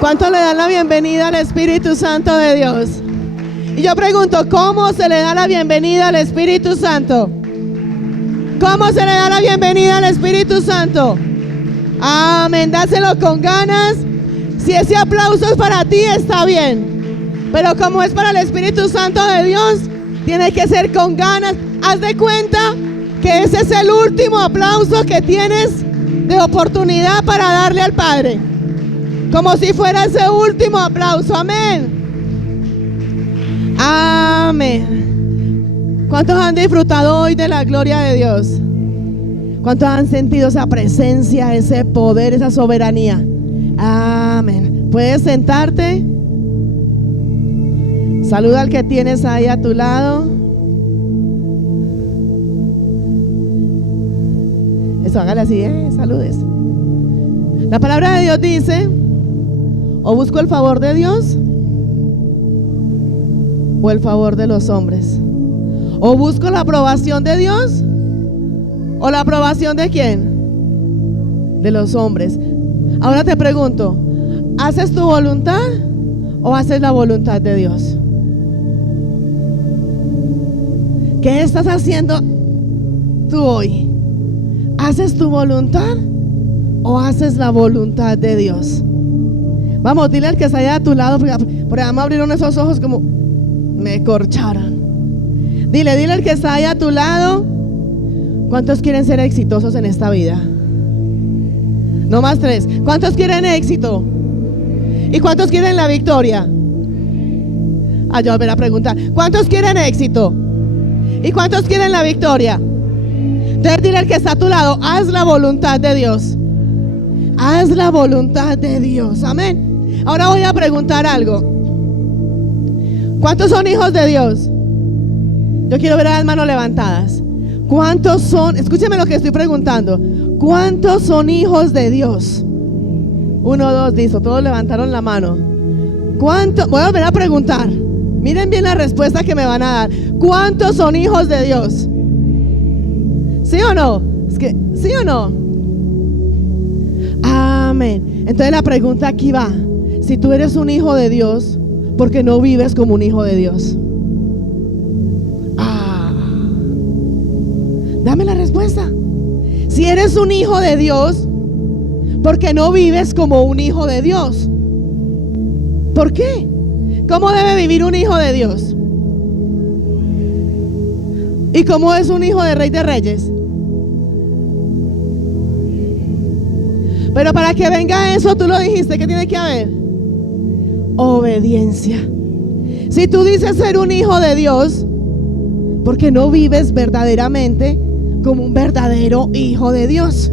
¿Cuánto le dan la bienvenida al Espíritu Santo de Dios? Y yo pregunto, ¿cómo se le da la bienvenida al Espíritu Santo? ¿Cómo se le da la bienvenida al Espíritu Santo? Amén, dáselo con ganas. Si ese aplauso es para ti, está bien. Pero como es para el Espíritu Santo de Dios, tiene que ser con ganas. Haz de cuenta que ese es el último aplauso que tienes de oportunidad para darle al Padre. Como si fuera ese último aplauso. Amén. Amén. ¿Cuántos han disfrutado hoy de la gloria de Dios? ¿Cuántos han sentido esa presencia, ese poder, esa soberanía? Amén. Puedes sentarte. Saluda al que tienes ahí a tu lado. Eso, hágale así, saludes. La palabra de Dios dice: o busco el favor de Dios o el favor de los hombres. O busco la aprobación de Dios o la aprobación de quién? De los hombres. Ahora te pregunto, ¿haces tu voluntad o haces la voluntad de Dios? ¿Qué estás haciendo tú hoy? ¿Haces tu voluntad o haces la voluntad de Dios? Vamos, dile al que está allá a tu lado, porque me abrieron esos ojos como me corcharon. Dile al que está allá a tu lado, ¿cuántos quieren ser exitosos en esta vida? No más 3. ¿Cuántos quieren éxito? ¿Y cuántos quieren la victoria? Yo volver a preguntar, ¿cuántos quieren éxito? ¿Y cuántos quieren la victoria? Entonces dile al que está a tu lado, haz la voluntad de Dios. Haz la voluntad de Dios. Amén. Ahora voy a preguntar algo. ¿Cuántos son hijos de Dios? Yo quiero ver a las manos levantadas. ¿Cuántos son? Escúcheme lo que estoy preguntando. ¿Cuántos son hijos de Dios? 1, 2, listo. Todos levantaron la mano. ¿Cuántos? Voy a volver a preguntar. Miren bien la respuesta que me van a dar. ¿Cuántos son hijos de Dios? ¿Sí o no? Es que, ¿sí o no? Amén. Entonces la pregunta aquí va: si tú eres un hijo de Dios, ¿por qué no vives como un hijo de Dios? Dame la respuesta. Si eres un hijo de Dios, ¿por qué no vives como un hijo de Dios? ¿Por qué? ¿Cómo debe vivir un hijo de Dios? ¿Y cómo es un hijo de Rey de Reyes? Pero para que venga eso, tú lo dijiste, ¿qué tiene que haber? Obediencia. Si tú dices ser un hijo de Dios, ¿por qué no vives verdaderamente como un verdadero hijo de Dios?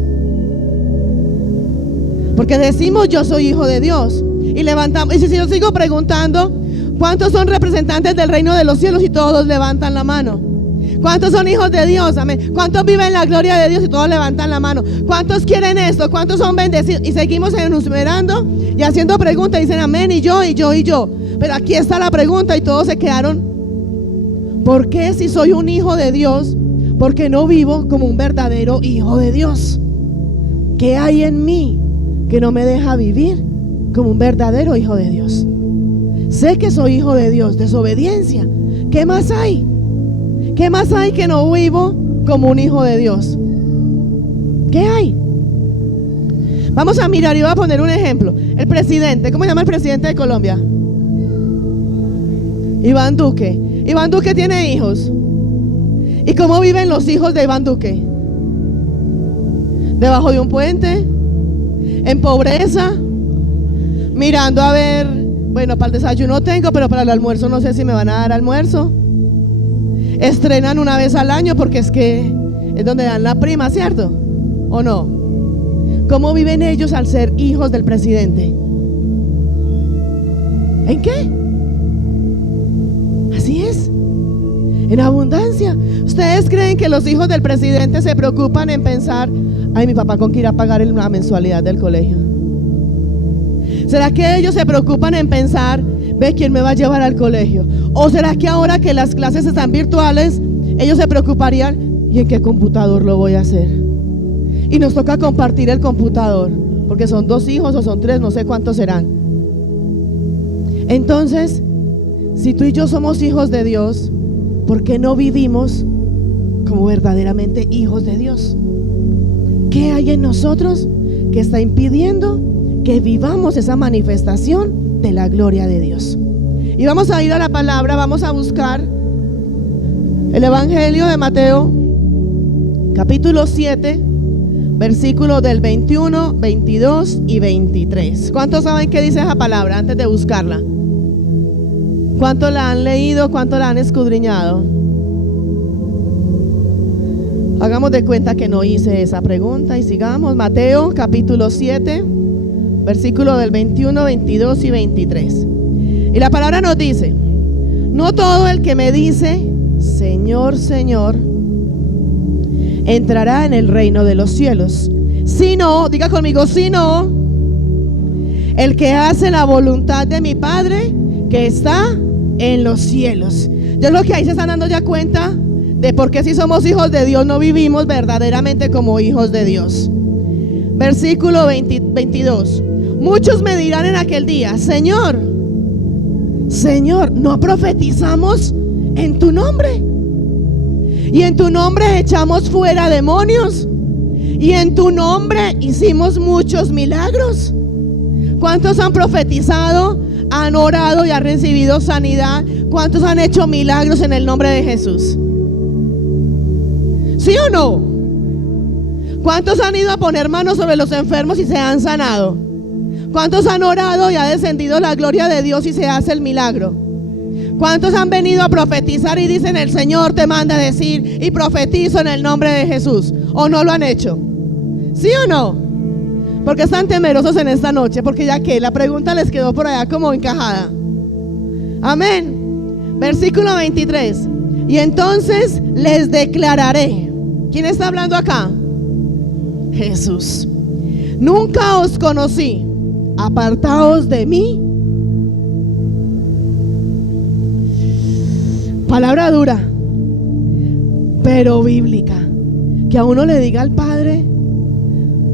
Porque decimos yo soy hijo de Dios y levantamos. Y si yo sigo preguntando, ¿cuántos son representantes del reino de los cielos? Y todos levantan la mano. ¿Cuántos son hijos de Dios? Amén. ¿Cuántos viven la gloria de Dios? Y todos levantan la mano. ¿Cuántos quieren esto? ¿Cuántos son bendecidos? Y seguimos enumerando y haciendo preguntas. Dicen amén, y yo, y yo, y yo. Pero aquí está la pregunta y todos se quedaron. ¿Por qué, si soy un hijo de Dios, por qué no vivo como un verdadero hijo de Dios? ¿Qué hay en mí que no me deja vivir como un verdadero hijo de Dios? Sé que soy hijo de Dios. Desobediencia. ¿Qué más hay? ¿Qué más hay que no vivo como un hijo de Dios? ¿Qué hay? Vamos a mirar y voy a poner un ejemplo. El presidente, ¿cómo se llama el presidente de Colombia? Iván Duque. Iván Duque tiene hijos. ¿Y cómo viven los hijos de Iván Duque? Debajo de un puente, en pobreza, mirando a ver, bueno, para el desayuno tengo, pero para el almuerzo no sé si me van a dar almuerzo. Estrenan una vez al año porque es que es donde dan la prima, ¿cierto? ¿O no? ¿Cómo viven ellos al ser hijos del presidente? ¿En qué? Así es, en abundancia. ¿Ustedes creen que los hijos del presidente se preocupan en pensar, ay, mi papá con qué irá a pagar la mensualidad del colegio? ¿Será que ellos se preocupan en pensar, ve quién me va a llevar al colegio? ¿O será que ahora que las clases están virtuales, ellos se preocuparían, ¿y en qué computador lo voy a hacer? Y nos toca compartir el computador, porque son 2 hijos o son 3, no sé cuántos serán. Entonces, si tú y yo somos hijos de Dios, ¿por qué no vivimos como verdaderamente hijos de Dios? ¿Qué hay en nosotros que está impidiendo que vivamos esa manifestación de la gloria de Dios? Y vamos a ir a la palabra, vamos a buscar el Evangelio de Mateo, capítulo 7, versículos del 21, 22 y 23. ¿Cuántos saben qué dice esa palabra antes de buscarla? ¿Cuántos la han leído? ¿Cuántos la han escudriñado? Hagamos de cuenta que no hice esa pregunta y sigamos. Mateo capítulo 7, versículo del 21, 22 y 23. Y la palabra nos dice: no todo el que me dice Señor, Señor, entrará en el reino de los cielos, sino, diga conmigo, sino el que hace la voluntad de mi Padre que está en los cielos. Yo creo que ahí se están dando ya cuenta de por qué si somos hijos de Dios no vivimos verdaderamente como hijos de Dios. Versículo 22. Muchos me dirán en aquel día: Señor, Señor, ¿no profetizamos en tu nombre? Y en tu nombre echamos fuera demonios, y en tu nombre hicimos muchos milagros. ¿Cuántos han profetizado, han orado y han recibido sanidad? ¿Cuántos han hecho milagros en el nombre de Jesús? ¿Sí o no? ¿Cuántos han ido a poner manos sobre los enfermos y se han sanado? ¿Cuántos han orado y ha descendido la gloria de Dios y se hace el milagro? ¿Cuántos han venido a profetizar y dicen: el Señor te manda a decir y profetizo en el nombre de Jesús? ¿O no lo han hecho? ¿Sí o no? Porque están temerosos en esta noche, porque ya que la pregunta les quedó por allá como encajada. Amén. Versículo 23. Y entonces les declararé. ¿Quién está hablando acá? Jesús. Nunca os conocí. Apartaos de mí. Palabra dura, pero bíblica. Que a uno le diga al Padre: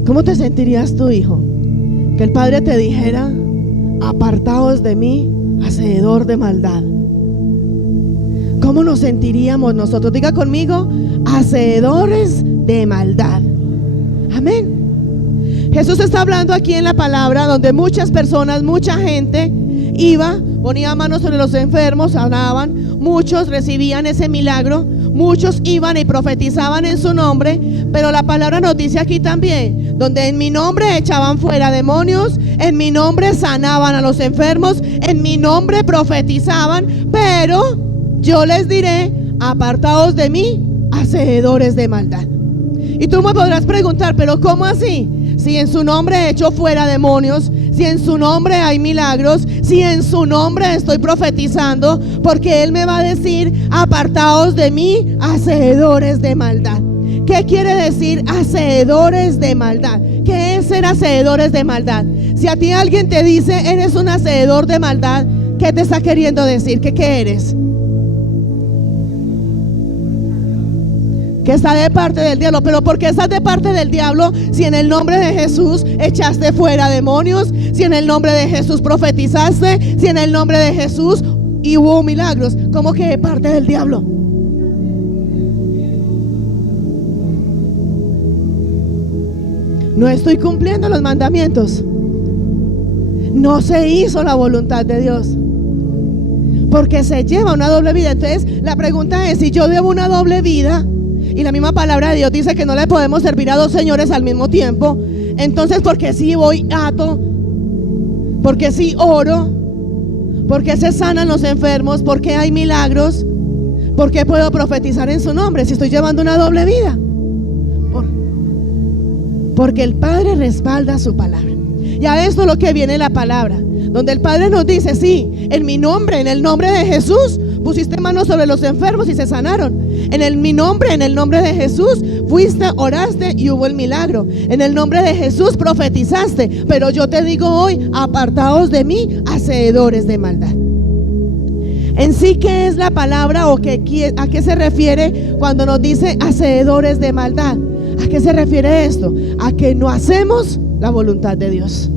¿cómo te sentirías tu hijo? Que el Padre te dijera: apartaos de mí, hacedor de maldad. ¿Cómo nos sentiríamos nosotros? Diga conmigo: hacedores de maldad. Amén. Jesús está hablando aquí en la palabra donde muchas personas, mucha gente iba, ponía manos sobre los enfermos, sanaban, muchos recibían ese milagro, muchos iban y profetizaban en su nombre, pero la palabra nos dice aquí también, donde en mi nombre echaban fuera demonios, en mi nombre sanaban a los enfermos, en mi nombre profetizaban, pero yo les diré: apartaos de mí, hacedores de maldad. Y tú me podrás preguntar: ¿pero cómo así? Si en su nombre echo fuera demonios, si en su nombre hay milagros, si en su nombre estoy profetizando, porque Él me va a decir: apartaos de mí, hacedores de maldad. ¿Qué quiere decir hacedores de maldad? ¿Qué es ser hacedores de maldad? Si a ti alguien te dice: eres un hacedor de maldad, ¿qué te está queriendo decir? ¿Qué eres? Que está de parte del diablo. ¿Pero por qué estás de parte del diablo si en el nombre de Jesús echaste fuera demonios? Si en el nombre de Jesús profetizaste, si en el nombre de Jesús y hubo milagros. ¿Cómo que de parte del diablo? No estoy cumpliendo los mandamientos. No se hizo la voluntad de Dios, porque se lleva una doble vida. Entonces la pregunta es: si yo llevo una doble vida, y la misma palabra de Dios dice que no le podemos servir a dos señores al mismo tiempo, entonces ¿por qué si voy ato? ¿Por qué si oro? ¿Por qué se sanan los enfermos? ¿Por qué hay milagros? ¿Por qué puedo profetizar en su nombre si estoy llevando una doble vida? Porque el Padre respalda su palabra. Y a esto es lo que viene la palabra, donde el Padre nos dice: sí, en mi nombre, en el nombre de Jesús, pusiste manos sobre los enfermos y se sanaron. Mi nombre, en el nombre de Jesús, fuiste, oraste y hubo el milagro. En el nombre de Jesús profetizaste. Pero yo te digo hoy: apartaos de mí, hacedores de maldad. En sí, ¿qué es la palabra o a qué se refiere cuando nos dice hacedores de maldad? ¿A qué se refiere esto? A que no hacemos la voluntad de Dios.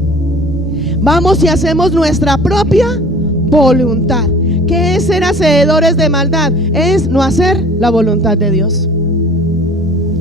Vamos y hacemos nuestra propia voluntad. ¿Qué es ser hacedores de maldad? Es no hacer la voluntad de Dios.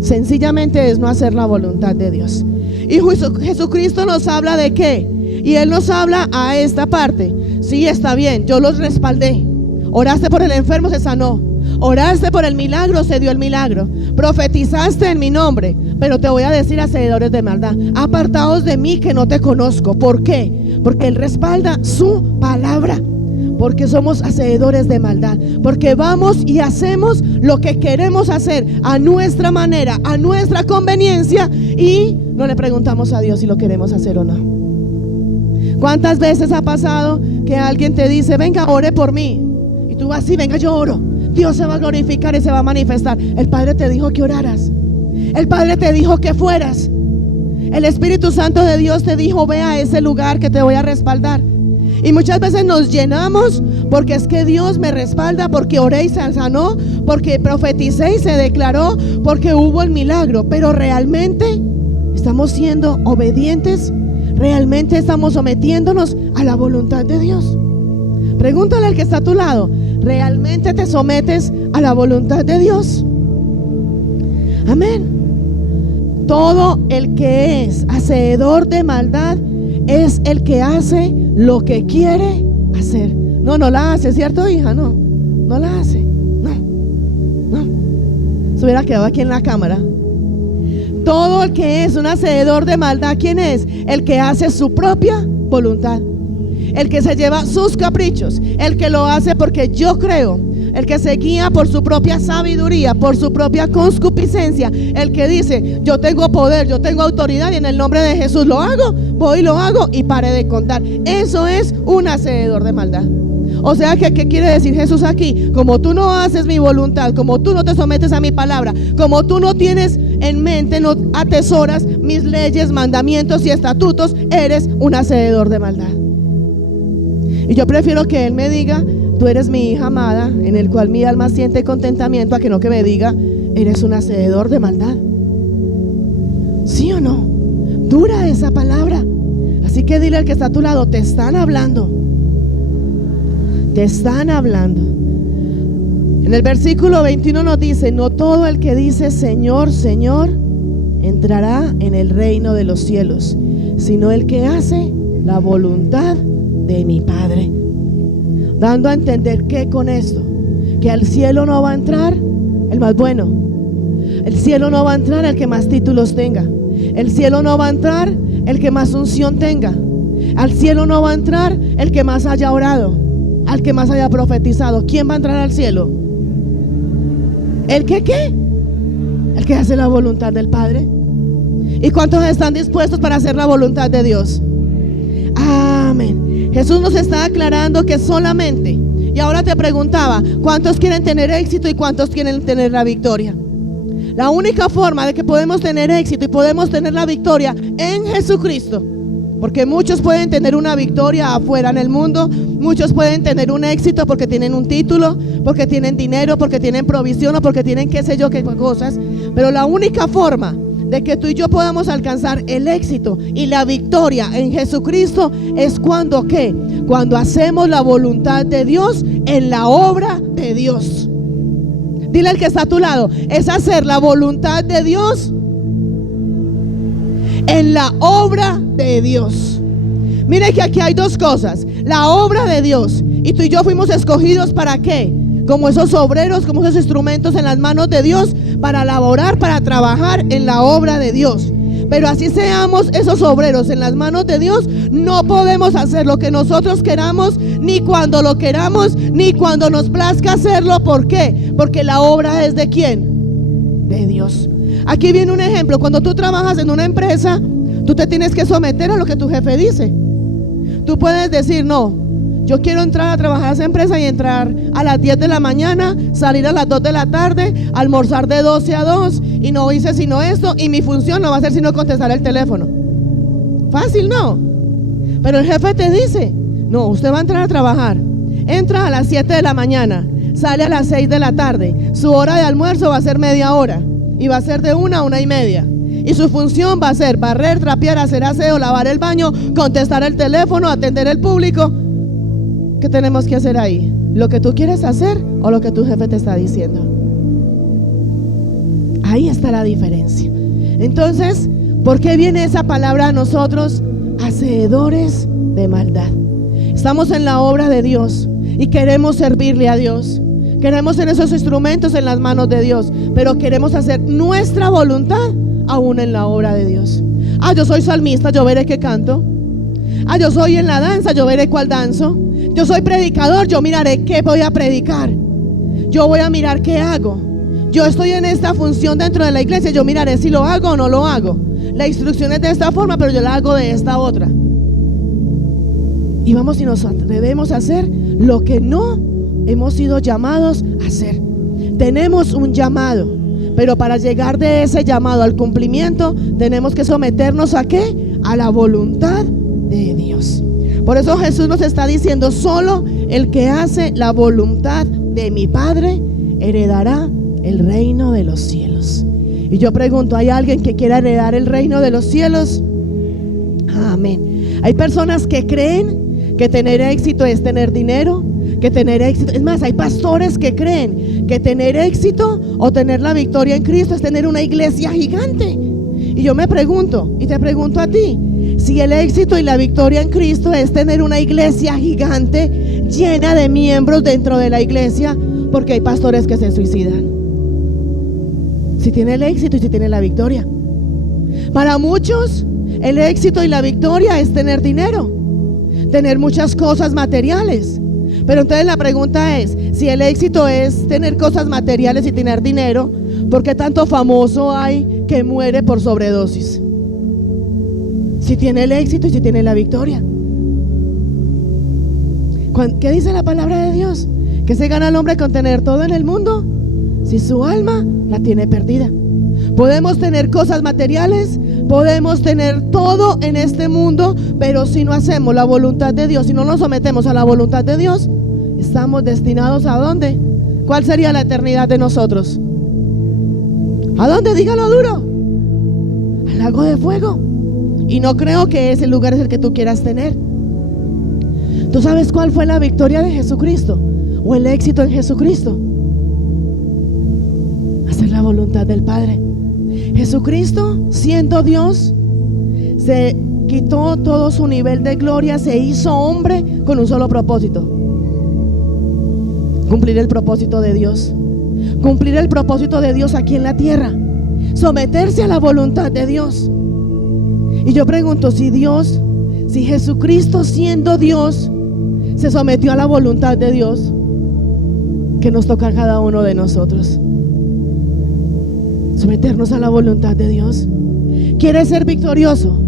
Sencillamente es no hacer la voluntad de Dios. Y Jesucristo nos habla de qué. Y Él nos habla a esta parte. Sí, está bien, yo los respaldé. Oraste por el enfermo, se sanó. Oraste por el milagro, se dio el milagro. Profetizaste en mi nombre. Pero te voy a decir, hacedores de maldad, apartaos de mí que no te conozco. ¿Por qué? Porque Él respalda su palabra. Porque somos hacedores de maldad. Porque vamos y hacemos lo que queremos hacer a nuestra manera, a nuestra conveniencia, y no le preguntamos a Dios si lo queremos hacer o no. ¿Cuántas veces ha pasado que alguien te dice, venga, ore por mí? Y tú vas, sí, venga, yo oro. Dios se va a glorificar y se va a manifestar. El Padre te dijo que oraras. El Padre te dijo que fueras. El Espíritu Santo de Dios te dijo, ve a ese lugar que te voy a respaldar. Y muchas veces nos llenamos porque es que Dios me respalda, porque oré y se sanó, porque profeticé y se declaró, porque hubo el milagro. Pero realmente estamos siendo obedientes, realmente estamos sometiéndonos a la voluntad de Dios. Pregúntale al que está a tu lado, ¿realmente te sometes a la voluntad de Dios? Amén. Todo el que es hacedor de maldad es el que hace lo que quiere hacer. No la hace, ¿cierto, hija? No la hace. No. Se hubiera quedado aquí en la cámara. Todo el que es un hacedor de maldad, ¿quién es? El que hace su propia voluntad. El que se lleva sus caprichos. El que lo hace porque yo creo. El que se guía por su propia sabiduría, por su propia concupiscencia. El que dice, yo tengo poder, yo tengo autoridad y en el nombre de Jesús lo hago, voy y lo hago y pare de contar. Eso es un hacedor de maldad. O sea, ¿qué quiere decir Jesús aquí? Como tú no haces mi voluntad, como tú no te sometes a mi palabra, como tú no tienes en mente, no atesoras mis leyes, mandamientos y estatutos, eres un hacedor de maldad. Y yo prefiero que Él me diga, tú eres mi hija amada, en el cual mi alma siente contentamiento, a que no que me diga, eres un hacedor de maldad. ¿Sí o no? Dura esa palabra. Así que dile al que está a tu lado, te están hablando. Te están hablando. En el versículo 21 nos dice, no todo el que dice Señor, Señor, entrará en el reino de los cielos, sino el que hace la voluntad de mi Padre. Dando a entender que con esto, que al cielo no va a entrar el más bueno, el cielo no va a entrar el que más títulos tenga, el cielo no va a entrar el que más unción tenga, al cielo no va a entrar el que más haya orado, al que más haya profetizado. ¿Quién va a entrar al cielo? ¿El que qué? El que hace la voluntad del Padre. ¿Y cuántos están dispuestos para hacer la voluntad de Dios? Amén. Jesús nos está aclarando que solamente, y ahora te preguntaba, ¿cuántos quieren tener éxito y cuántos quieren tener la victoria? La única forma de que podemos tener éxito y podemos tener la victoria en Jesucristo, porque muchos pueden tener una victoria afuera en el mundo, muchos pueden tener un éxito porque tienen un título, porque tienen dinero, porque tienen provisión o porque tienen qué sé yo qué cosas, pero la única forma de que tú y yo podamos alcanzar el éxito y la victoria en Jesucristo es cuando ¿qué? Cuando hacemos la voluntad de Dios en la obra de Dios. Dile al que está a tu lado, es hacer la voluntad de Dios en la obra de Dios. Mire que aquí hay dos cosas, la obra de Dios, y tú y yo fuimos escogidos ¿para qué? Como esos obreros, como esos instrumentos en las manos de Dios para laborar, para trabajar en la obra de Dios. Pero así seamos esos obreros en las manos de Dios, no podemos hacer lo que nosotros queramos, ni cuando lo queramos, ni cuando nos plazca hacerlo. ¿Por qué? Porque la obra es ¿de quién? De Dios. Aquí viene un ejemplo. Cuando tú trabajas en una empresa, tú te tienes que someter a lo que tu jefe dice. Tú puedes decir, no, yo quiero entrar a trabajar a esa empresa y entrar a las 10 de la mañana, salir a las 2 de la tarde, almorzar de 12 a 2 y no hice sino esto y mi función no va a ser sino contestar el teléfono. Fácil, ¿no? Pero el jefe te dice, no, usted va a entrar a trabajar, entra a las 7 de la mañana, sale a las 6 de la tarde, su hora de almuerzo va a ser media hora y va a ser de 1 a 1:30. Y su función va a ser barrer, trapear, hacer aseo, lavar el baño, contestar el teléfono, atender el público. ¿Qué tenemos que hacer ahí? ¿Lo que tú quieres hacer o lo que tu jefe te está diciendo? Ahí está la diferencia. Entonces, ¿por qué viene esa palabra a nosotros? Hacedores de maldad. Estamos en la obra de Dios y queremos servirle a Dios. Queremos ser esos instrumentos en las manos de Dios, pero queremos hacer nuestra voluntad aún en la obra de Dios. Yo soy salmista, yo veré qué canto. Yo soy en la danza, yo veré cuál danzo. Yo soy predicador, yo miraré qué voy a predicar. Yo voy a mirar qué hago. Yo estoy en esta función dentro de la iglesia, yo miraré si lo hago o no lo hago. La instrucción es de esta forma, pero yo la hago de esta otra. Y vamos y nos atrevemos a hacer lo que no hemos sido llamados a hacer. Tenemos un llamado, pero para llegar de ese llamado al cumplimiento tenemos que someternos ¿a qué? A la voluntad de Dios. Por eso Jesús nos está diciendo: solo el que hace la voluntad de mi Padre heredará el reino de los cielos. Y yo pregunto, ¿hay alguien que quiera heredar el reino de los cielos? Amén. Hay personas que creen que tener éxito es tener dinero, que tener éxito, es más, hay pastores que creen que tener éxito o tener la victoria en Cristo es tener una iglesia gigante. Y yo me pregunto, y te pregunto a ti, si el éxito y la victoria en Cristo es tener una iglesia gigante llena de miembros dentro de la iglesia, porque hay pastores que se suicidan. Si tiene el éxito y si tiene la victoria. Para muchos el éxito y la victoria es tener dinero, tener muchas cosas materiales. Pero entonces la pregunta es, si el éxito es tener cosas materiales y tener dinero, ¿por qué tanto famoso hay que muere por sobredosis? Si tiene el éxito y si tiene la victoria. ¿Qué dice la palabra de Dios? ¿Qué se gana el hombre con tener todo en el mundo si su alma la tiene perdida? Podemos tener cosas materiales, podemos tener todo en este mundo, pero si no hacemos la voluntad de Dios, si no nos sometemos a la voluntad de Dios, estamos destinados ¿a dónde? ¿Cuál sería la eternidad de nosotros? ¿A dónde? Dígalo duro. Al lago de fuego. Y no creo que ese lugar es el que tú quieras tener. ¿Tú sabes cuál fue la victoria de Jesucristo? ¿O el éxito en Jesucristo? Hacer la voluntad del Padre. Jesucristo, siendo Dios, se quitó todo su nivel de gloria, se hizo hombre con un solo propósito: cumplir el propósito de Dios. Cumplir el propósito de Dios aquí en la tierra. Someterse a la voluntad de Dios. Y yo pregunto, si Jesucristo siendo Dios se sometió a la voluntad de Dios, ¿qué nos toca a cada uno de nosotros? Someternos a la voluntad de Dios. ¿Quieres ser victorioso?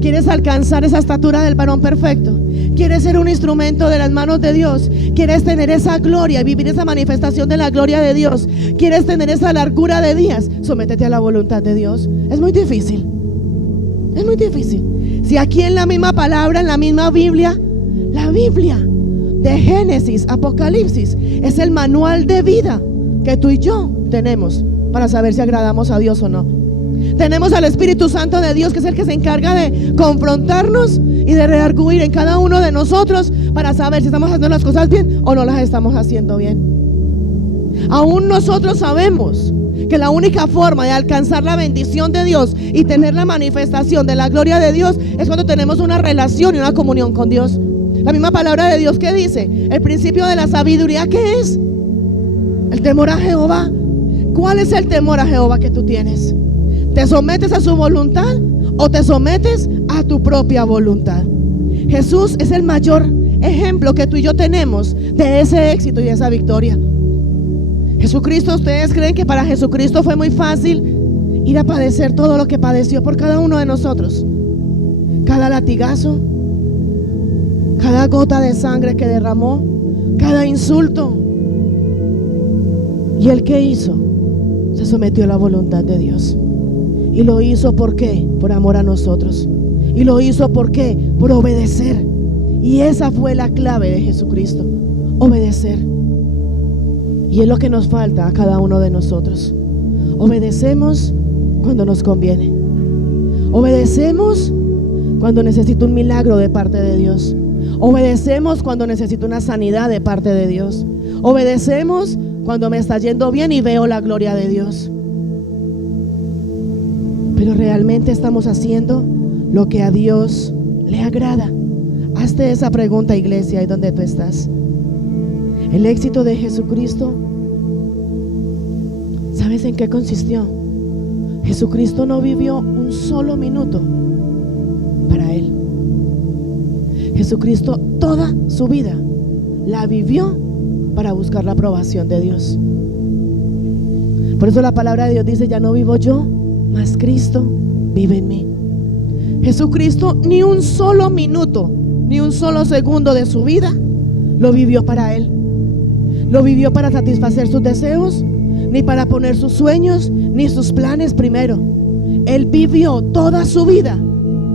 ¿Quieres alcanzar esa estatura del varón perfecto? ¿Quieres ser un instrumento de las manos de Dios? ¿Quieres tener esa gloria y vivir esa manifestación de la gloria de Dios? ¿Quieres tener esa largura de días? Sométete a la voluntad de Dios. Es muy difícil. Es muy difícil. Si aquí en la misma palabra, en la misma Biblia, la Biblia de Génesis, Apocalipsis, es el manual de vida que tú y yo tenemos para saber si agradamos a Dios o no. Tenemos al Espíritu Santo de Dios, que es el que se encarga de confrontarnos y de redarguir en cada uno de nosotros para saber si estamos haciendo las cosas bien o no las estamos haciendo bien. Aún nosotros sabemos que la única forma de alcanzar la bendición de Dios y tener la manifestación de la gloria de Dios es cuando tenemos una relación y una comunión con Dios. La misma palabra de Dios que dice, el principio de la sabiduría, ¿qué es? El temor a Jehová. ¿Cuál es el temor a Jehová que tú tienes? ¿Te sometes a su voluntad o te sometes a tu propia voluntad? Jesús es el mayor ejemplo que tú y yo tenemos de ese éxito y de esa victoria. Jesucristo, ¿ustedes creen que para Jesucristo fue muy fácil ir a padecer todo lo que padeció por cada uno de nosotros? Cada latigazo, cada gota de sangre que derramó, cada insulto. ¿Y él qué hizo? Se sometió a la voluntad de Dios. Y lo hizo ¿por qué? Por amor a nosotros. Y lo hizo ¿por qué? Por obedecer. Y esa fue la clave de Jesucristo: obedecer. Y es lo que nos falta a cada uno de nosotros. Obedecemos cuando nos conviene. Obedecemos cuando necesito un milagro de parte de Dios. Obedecemos cuando necesito una sanidad de parte de Dios. Obedecemos cuando me está yendo bien y veo la gloria de Dios. Pero realmente estamos haciendo lo que a Dios le agrada. Hazte esa pregunta, iglesia, ahí donde tú estás. El éxito de Jesucristo, ¿sabes en qué consistió? Jesucristo no vivió un solo minuto para Él. Jesucristo toda su vida la vivió para buscar la aprobación de Dios. Por eso la palabra de Dios dice: ya no vivo yo, mas Cristo vive en mí. Jesucristo ni un solo minuto, ni un solo segundo de su vida lo vivió para Él. Lo vivió para satisfacer sus deseos, ni para poner sus sueños, ni sus planes primero. Él vivió toda su vida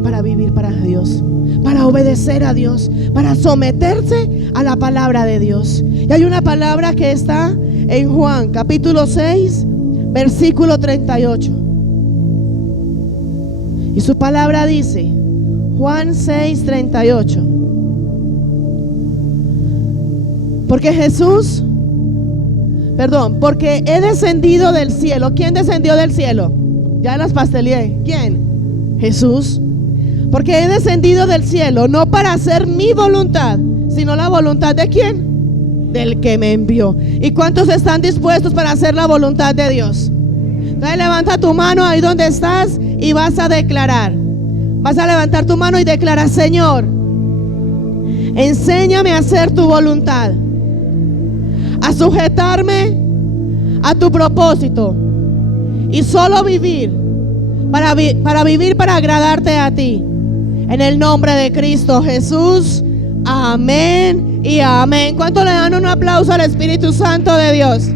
para vivir para Dios, para obedecer a Dios, para someterse a la palabra de Dios. Y hay una palabra que está en Juan capítulo 6, versículo 38. Y su palabra dice, Juan 6, 38. Porque he descendido del cielo. ¿Quién descendió del cielo? Ya las pasteleé. ¿Quién? Jesús. Porque he descendido del cielo, no para hacer mi voluntad, sino la voluntad ¿de quién? Del que me envió. ¿Y cuántos están dispuestos para hacer la voluntad de Dios? Entonces levanta tu mano ahí donde estás y vas a declarar. Vas a levantar tu mano y declarar: Señor, enséñame a hacer tu voluntad, a sujetarme a tu propósito y solo vivir para vivir para agradarte a ti. En el nombre de Cristo Jesús, amén y amén. ¿Cuánto le dan un aplauso al Espíritu Santo de Dios?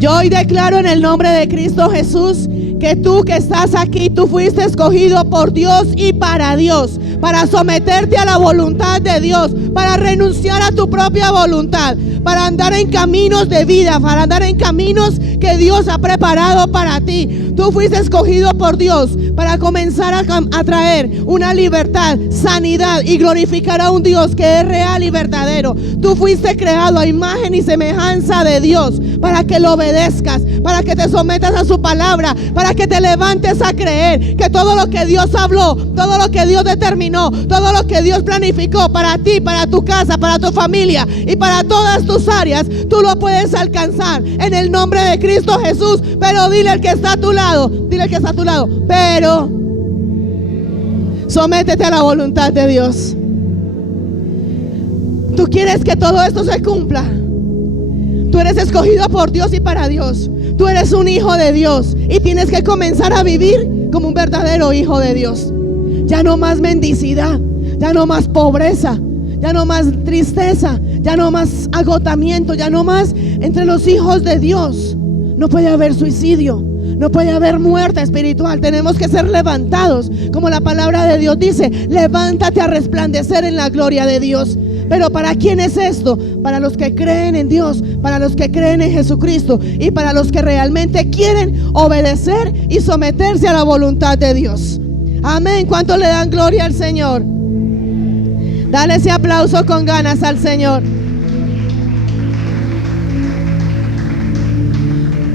Yo hoy declaro en el nombre de Cristo Jesús que tú que estás aquí, tú fuiste escogido por Dios y para Dios, para someterte a la voluntad de Dios, para renunciar a tu propia voluntad, para andar en caminos de vida, para andar en caminos que Dios ha preparado para ti. Tú fuiste escogido por Dios para comenzar a traer una libertad, sanidad y glorificar a un Dios que es real y verdadero. Tú fuiste creado a imagen y semejanza de Dios para que lo obedezcas, para que te sometas a su palabra, para que te levantes a creer que todo lo que Dios habló, todo lo que Dios determinó, todo lo que Dios planificó para ti, para tu casa, para tu familia y para todas tus áreas, tú lo puedes alcanzar en el nombre de Cristo Jesús. Pero dile al que está a tu lado, dile al que está a tu lado, pero sométete a la voluntad de Dios. Tú quieres que todo esto se cumpla. Tú eres escogido por Dios y para Dios. Tú eres un hijo de Dios y tienes que comenzar a vivir como un verdadero hijo de Dios. Ya no más mendicidad, ya no más pobreza, ya no más tristeza, ya no más agotamiento, ya no más entre los hijos de Dios. No puede haber suicidio, no puede haber muerte espiritual. Tenemos que ser levantados, como la palabra de Dios dice: levántate a resplandecer en la gloria de Dios. Pero ¿para quién es esto? Para los que creen en Dios, para los que creen en Jesucristo y para los que realmente quieren obedecer y someterse a la voluntad de Dios. Amén. ¿Cuánto le dan gloria al Señor? Dale ese aplauso con ganas al Señor.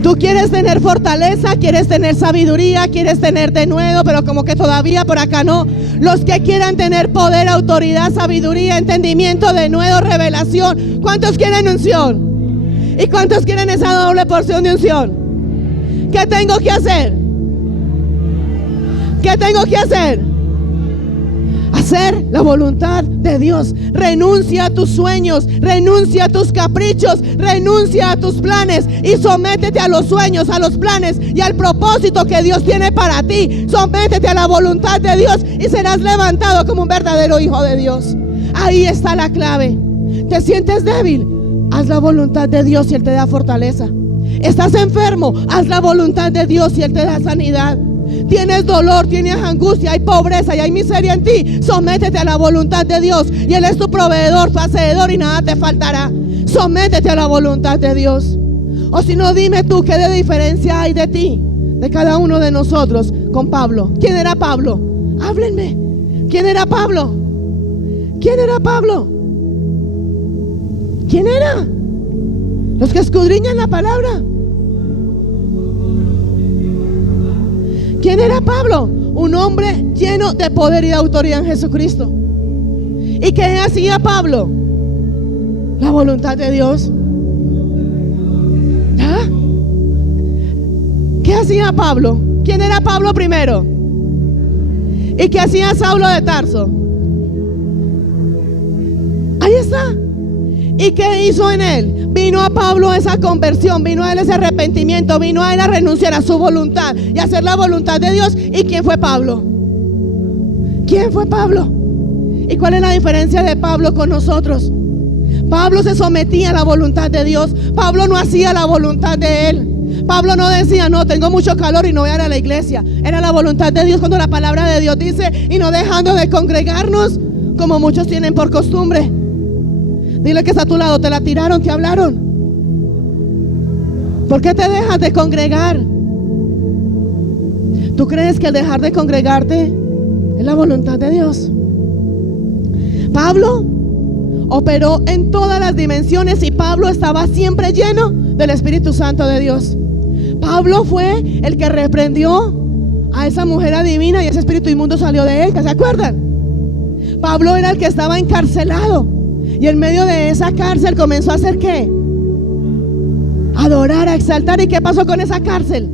Tú quieres tener fortaleza, quieres tener sabiduría, quieres tener denuedo, pero como que todavía por acá no. Los que quieran tener poder, autoridad, sabiduría, entendimiento, denuedo, revelación. ¿Cuántos quieren unción? ¿Y cuántos quieren esa doble porción de unción? ¿Qué tengo que hacer? ¿Qué tengo que hacer? Hacer la voluntad de Dios. Renuncia a tus sueños, renuncia a tus caprichos, renuncia a tus planes y sométete a los sueños, a los planes y al propósito que Dios tiene para ti. Sométete a la voluntad de Dios y serás levantado como un verdadero hijo de Dios. Ahí está la clave. ¿Te sientes débil? Haz la voluntad de Dios y Él te da fortaleza. ¿Estás enfermo? Haz la voluntad de Dios y Él te da sanidad. Tienes dolor, tienes angustia, hay pobreza y hay miseria en ti. Sométete a la voluntad de Dios y Él es tu proveedor, tu hacedor y nada te faltará. Sométete a la voluntad de Dios. O si no, dime tú qué de diferencia hay de ti, de cada uno de nosotros con Pablo. ¿Quién era Pablo? Háblenme. ¿Quién era Pablo? ¿Quién era Pablo? ¿Quién era? Los que escudriñan la palabra. ¿Quién era Pablo? Un hombre lleno de poder y de autoridad en Jesucristo. ¿Y qué hacía Pablo? La voluntad de Dios. ¿Ah? ¿Qué hacía Pablo? ¿Quién era Pablo primero? ¿Y qué hacía Saulo de Tarso? Ahí está. ¿Y qué hizo en él? Vino a Pablo esa conversión, vino a él ese arrepentimiento, vino a él a renunciar a su voluntad y a hacer la voluntad de Dios. ¿Y quién fue Pablo? ¿Quién fue Pablo? ¿Y cuál es la diferencia de Pablo con nosotros? Pablo se sometía a la voluntad de Dios. Pablo no hacía la voluntad de él. Pablo no decía, no, tengo mucho calor y no voy a ir a la iglesia. Era la voluntad de Dios cuando la palabra de Dios dice, y no dejando de congregarnos como muchos tienen por costumbre. Dile que está a tu lado, te la tiraron, te hablaron. ¿Por qué te dejas de congregar? ¿Tú crees que el dejar de congregarte es la voluntad de Dios? Pablo operó en todas las dimensiones y Pablo estaba siempre lleno del Espíritu Santo de Dios. Pablo fue el que reprendió a esa mujer adivina y ese espíritu inmundo salió de él, ¿se acuerdan? Pablo era el que estaba encarcelado y en medio de esa cárcel comenzó a hacer ¿qué? Adorar, a exaltar. ¿Y qué pasó con esa cárcel?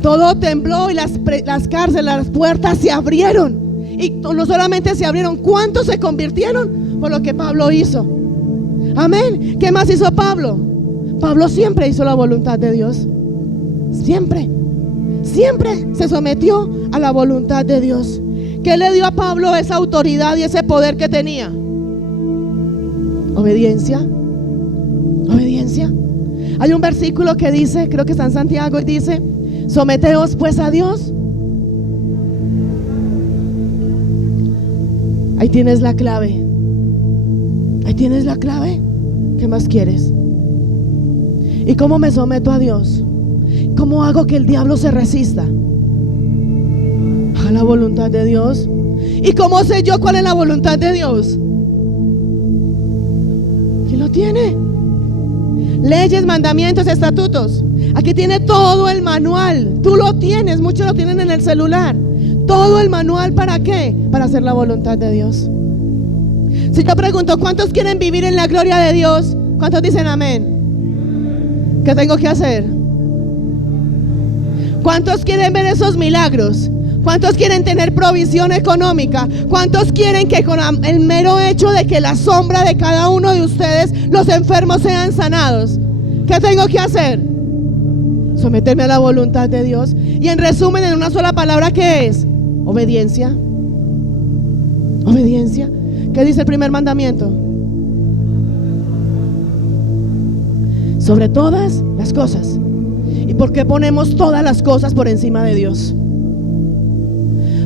Todo tembló y las cárceles, las puertas se abrieron. Y no solamente se abrieron, ¿cuántos se convirtieron por lo que Pablo hizo? Amén. ¿Qué más hizo Pablo? Pablo siempre hizo la voluntad de Dios. Siempre se sometió a la voluntad de Dios. ¿Qué le dio a Pablo esa autoridad y ese poder que tenía? Obediencia. Obediencia. Hay un versículo que dice, creo que está en Santiago, y dice: someteos pues a Dios. Ahí tienes la clave. Ahí tienes la clave. ¿Qué más quieres? ¿Y cómo me someto a Dios? ¿Cómo hago que el diablo se resista a la voluntad de Dios? ¿Y cómo sé yo cuál es la voluntad de Dios? ¿Quién lo tiene? Leyes, mandamientos, estatutos. Aquí tiene todo el manual. Tú lo tienes, muchos lo tienen en el celular. Todo el manual, ¿para qué? Para hacer la voluntad de Dios. Si yo pregunto, ¿cuántos quieren vivir en la gloria de Dios? ¿Cuántos dicen amén? ¿Qué tengo que hacer? ¿Cuántos quieren ver esos milagros? ¿Cuántos quieren tener provisión económica? ¿Cuántos quieren que con el mero hecho de que la sombra de cada uno de ustedes, los enfermos sean sanados? ¿Qué tengo que hacer? Someterme a la voluntad de Dios. Y en resumen, en una sola palabra, ¿qué es? Obediencia. Obediencia. ¿Qué dice el primer mandamiento? Sobre todas las cosas. ¿Y por qué ponemos todas las cosas por encima de Dios?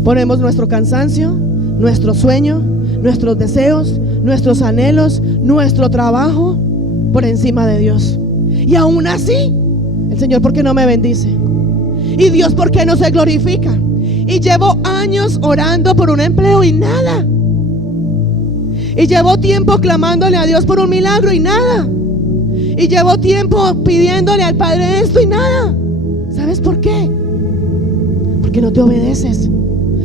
Ponemos nuestro cansancio, nuestro sueño, nuestros deseos, nuestros anhelos, nuestro trabajo por encima de Dios. Y aún así, el Señor, ¿por qué no me bendice? Y Dios, ¿por qué no se glorifica? Y llevo años orando por un empleo y nada. Y llevo tiempo clamándole a Dios por un milagro y nada. Y llevo tiempo pidiéndole al Padre esto y nada. ¿Sabes por qué? Porque no te obedeces.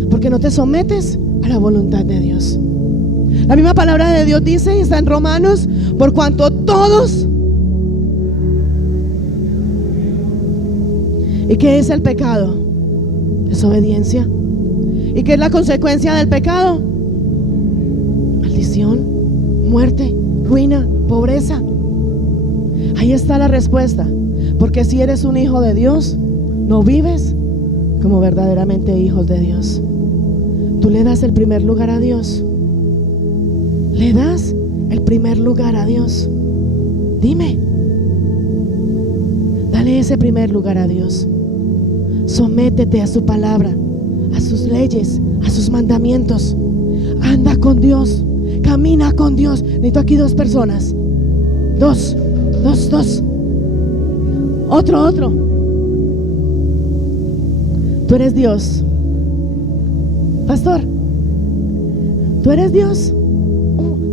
Porque no te sometes a la voluntad de Dios. La misma palabra de Dios dice, y está en Romanos, por cuanto todos. ¿Y qué es el pecado? Desobediencia. ¿Y qué es la consecuencia del pecado? Maldición, muerte, ruina, pobreza. Ahí está la respuesta. Porque si eres un hijo de Dios, no vives como verdaderamente hijos de Dios. Tú le das el primer lugar a Dios. Le das el primer lugar a Dios. Dime, dale ese primer lugar a Dios. Sométete a su palabra, a sus leyes, a sus mandamientos. Anda con Dios, camina con Dios. Necesito aquí 2 personas. Dos. Otro. Tú eres Dios. Pastor, ¿tú eres Dios?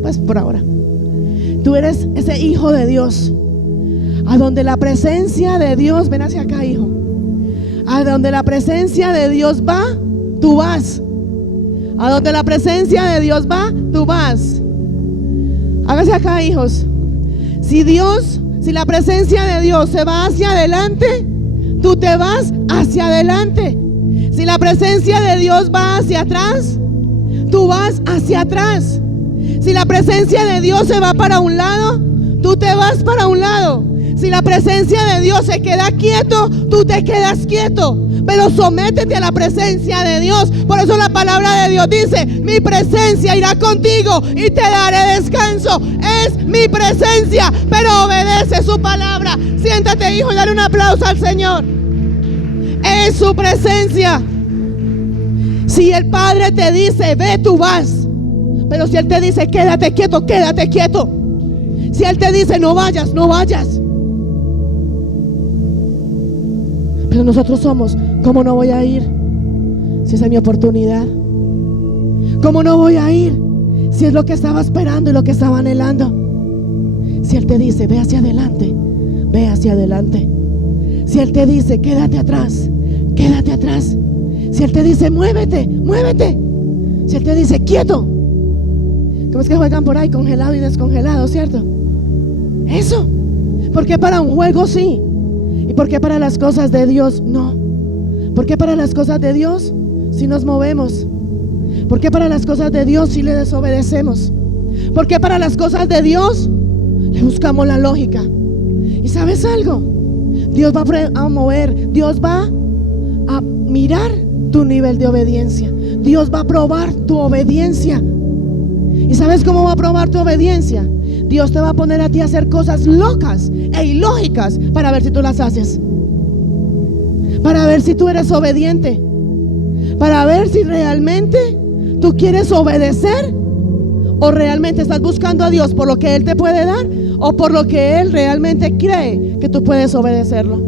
Pues por ahora. Tú eres ese hijo de Dios. A donde la presencia de Dios, ven hacia acá, hijo. A donde la presencia de Dios va, tú vas. A donde la presencia de Dios va, tú vas. Hágase acá, hijos. Si la presencia de Dios se va hacia adelante, tú te vas hacia adelante. Si la presencia de Dios va hacia atrás, tú vas hacia atrás. Si la presencia de Dios se va para un lado, tú te vas para un lado. Si la presencia de Dios se queda quieto, tú te quedas quieto. Pero sométete a la presencia de Dios. Por eso la palabra de Dios dice: mi presencia irá contigo y te daré descanso. Es mi presencia, pero obedece su palabra. Siéntate, hijo, y dale un aplauso al Señor. Es su presencia. Si el Padre te dice ve, tú vas. Pero si Él te dice quédate quieto, quédate quieto. Si Él te dice no vayas, no vayas. Pero nosotros somos: ¿cómo no voy a ir si esa es mi oportunidad? ¿Cómo no voy a ir si es lo que estaba esperando y lo que estaba anhelando? Si Él te dice ve hacia adelante, ve hacia adelante. Si Él te dice quédate atrás, quédate atrás. Si Él te dice muévete, muévete. Si Él te dice quieto. ¿Cómo es que juegan por ahí congelado y descongelado, cierto? Eso. Porque para un juego sí, ¿y por qué para las cosas de Dios no? ¿Por qué para las cosas de Dios si nos movemos? ¿Por qué para las cosas de Dios si le desobedecemos? ¿Por qué para las cosas de Dios le buscamos la lógica? ¿Y sabes algo? Dios va a mover, Dios va a mirar tu nivel de obediencia. Dios va a probar tu obediencia. ¿Y sabes cómo va a probar tu obediencia? Dios te va a poner a ti a hacer cosas locas e ilógicas para ver si tú las haces. Para ver si tú eres obediente. Para ver si realmente tú quieres obedecer o realmente estás buscando a Dios por lo que Él te puede dar o por lo que Él realmente cree que tú puedes obedecerlo.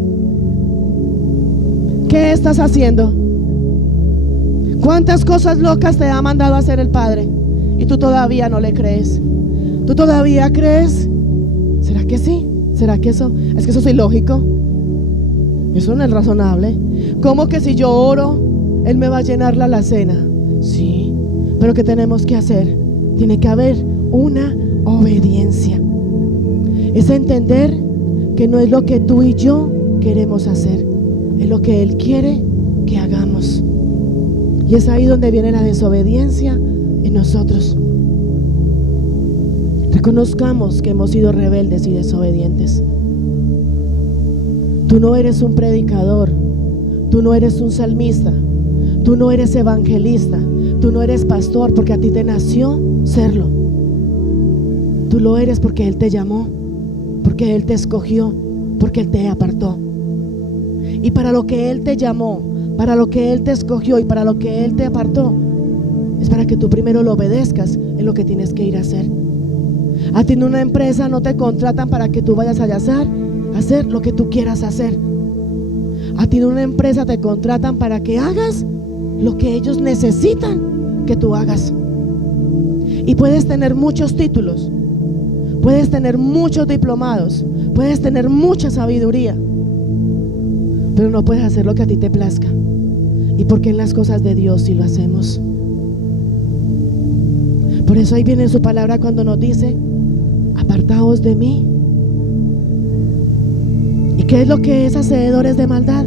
¿Qué estás haciendo? ¿Cuántas cosas locas te ha mandado a hacer el Padre y tú todavía no le crees? ¿Tú todavía crees? ¿Será que sí? ¿Será que eso? Es que eso es ilógico. Eso no es razonable. ¿Cómo que si yo oro, Él me va a llenar la alacena? Sí, pero ¿qué tenemos que hacer? Tiene que haber una obediencia. Es entender que no es lo que tú y yo queremos hacer, es lo que Él quiere que hagamos. Y es ahí donde viene la desobediencia en nosotros. Reconozcamos que hemos sido rebeldes y desobedientes. Tú no eres un predicador, tú no eres un salmista, tú no eres evangelista, tú no eres pastor porque a ti te nació serlo. Tú lo eres porque Él te llamó, porque Él te escogió, porque Él te apartó. Y para lo que Él te llamó, para lo que Él te escogió y para lo que Él te apartó, es para que tú primero lo obedezcas en lo que tienes que ir a hacer. A ti en una empresa no te contratan para que tú vayas a hacer lo que tú quieras hacer. A ti en una empresa te contratan para que hagas lo que ellos necesitan que tú hagas. Y puedes tener muchos títulos, puedes tener muchos diplomados, puedes tener mucha sabiduría, pero no puedes hacer lo que a ti te plazca. ¿Y por qué en las cosas de Dios sí lo hacemos? Por eso ahí viene su palabra cuando nos dice: apartaos de mí. ¿Y qué es lo que es hacedores de maldad?